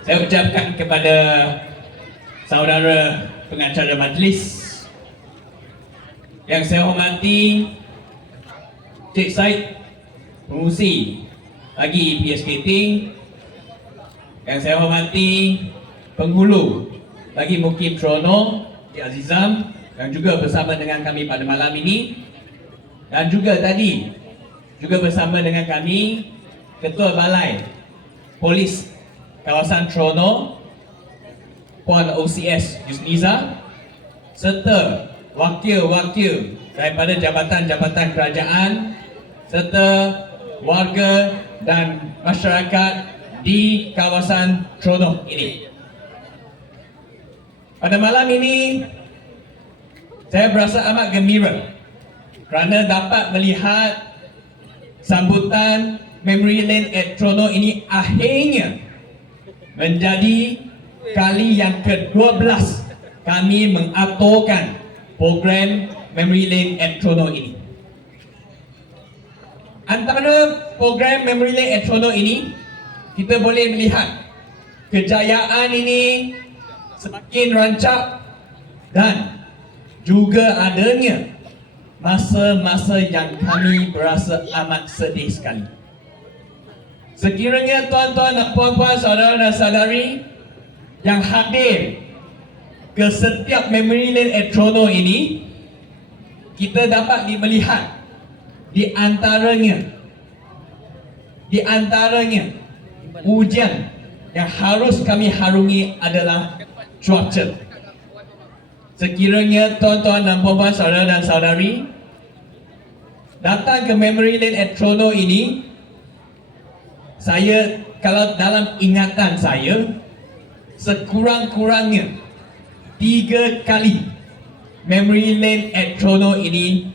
saya ucapkan kepada saudara pengacara majlis yang saya hormati Cik Said pengurusi bagi PSKT yang saya hormati penghulu bagi Mukim Trono Cik Azizam yang juga bersama dengan kami pada malam ini. Dan juga tadi juga bersama dengan kami Ketua Balai Polis Kawasan Trono Puan OCS Yusniza serta wakil-wakil daripada jabatan-jabatan kerajaan serta warga dan masyarakat di kawasan Trono ini. Pada malam ini saya berasa amat gembira kerana dapat melihat sambutan Memory Lane at Trono ini akhirnya menjadi kali yang ke-12 kami mengaturkan program Memory Lane at Trono ini. Antara program Memory Lane at Trono ini, kita boleh melihat kejayaan ini semakin rancak dan juga adanya masa-masa yang kami berasa amat sedih sekali. Sekiranya tuan-tuan dan puan-puan, saudara dan saudari yang hadir ke setiap Memory Lane at Trono ini, kita dapat melihat di antaranya di antaranya hujan yang harus kami harungi adalah cuaca. Sekiranya tuan-tuan dan puan-puan saudara dan saudari datang ke Memory Lane at Trono ini saya kalau dalam ingatan saya sekurang-kurangnya tiga kali Memory Lane at Trono ini